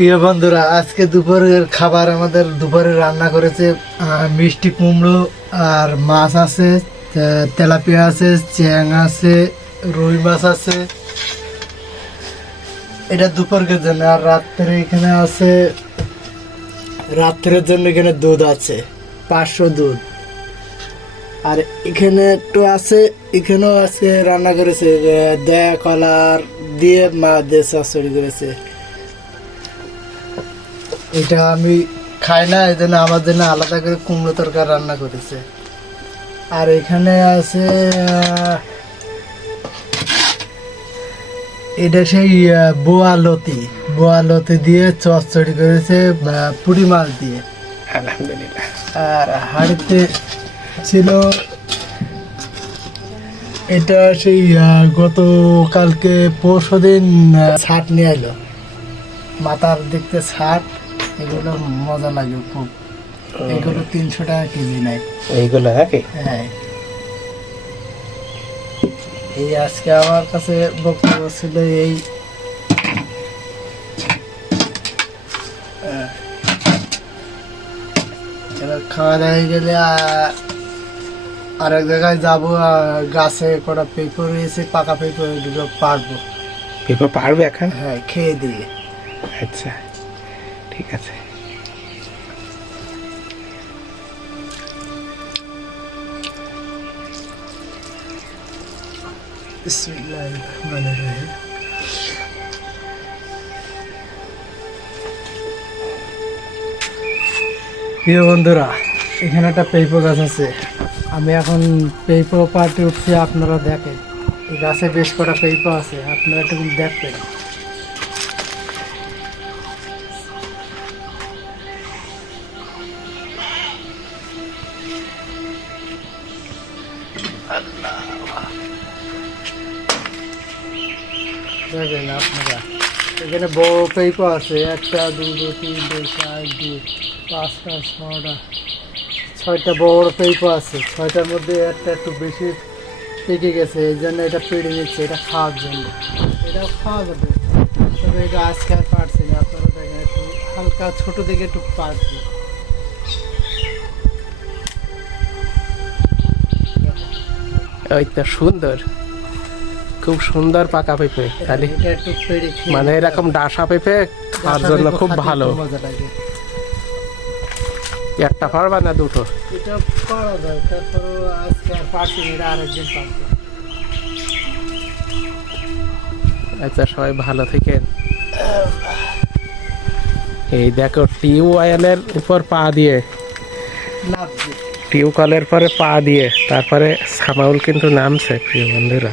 প্রিয় বন্ধুরা, আজকে দুপুরের খাবার আমাদের দুপুরে রান্না করেছে মিষ্টি কুমড়ো আর মাছ আছে তেলাপিয়া আছে, চ্যাং আছে, রুই মাছ আছে। এটা দুপুরের জন্য, আর রাত্রে এখানে আছে, রাত্রের জন্য এখানে দুধ আছে, পাঁচশো দুধ। আর এখানে একটু আছে, এখানেও আজকে রান্না করেছে দেয়া কলার দিয়ে মা দিয়ে করেছে। এটা আমি খাই না এই জন্য আমার জন্য আলাদা করে কুমড়ো তরকারি রান্না করেছে। আর এখানে আছে এটা সেই আহ, বোয়া লতি। বোয়া লতি দিয়ে চচ্চড়ি করেছে পুঁটি মাছ দিয়ে। আলহামদুলিল্লাহ। আর হাড়িতে ছিল এটা সেই গতকালকে পরশু দিন ছাট নিয়ে এলো। মাথার দেখতে ছাট। এগুলো মজা লাগে খুব। এগুলো তিনশো টাকা কেজি নেয়। এইগুলো নাকি? হ্যাঁ। এই আজকে আমার কাছে বক্তব্য ছিল এই এবার খাওয়া দাওয়া হয়ে গেলে আরেক জায়গায় যাব গাছে কটা পেঁপে রয়েছে পাকা পেঁপে ওইগুলো পারব। পেপার পারবে এখন? হ্যাঁ খেয়ে দিয়ে। আচ্ছা। ঠিক আছে। প্রিয় বন্ধুরা, এখানে একটা পেঁপো গাছ আছে। আমি এখন পেঁপো পার্টি উঠছি, আপনারা দেখেন। এই গাছে বেশ কটা পেঁপো আছে, আপনারা একটু দেখবেন। এখানে বড় আছে, একটা, দুটো, তিনটে চার পাঁচটা ছটা ছয়টা বড় পেঁপো আছে। ছয়টার মধ্যে একটা একটু বেশি পেকে গেছে, এই জন্য এটা পেড়ে নিচ্ছে, এটা খাওয়ার জন্য। এটাও খাওয়া যাবে। তবে এটা আজকে আর পারছি না, আপনারা দেখেন একটু হালকা ছোট থেকে একটু পারছি। ওই তো সুন্দর। খুব সুন্দর পাকা পেঁপে খেয়ে মানে এরকম ডাসা পেঁপে খাওয়ার জন্য খুব ভালো। একটা পারবা না দুটো? আচ্ছা সবাই ভালো থেকেন। এই দেখো টিউবওয়েলের উপর পা দিয়ে। নাচছে টিউবকলের পরে পা দিয়ে তারপরে সামাউল কিন্তু নামছে প্রিয় বন্ধুরা।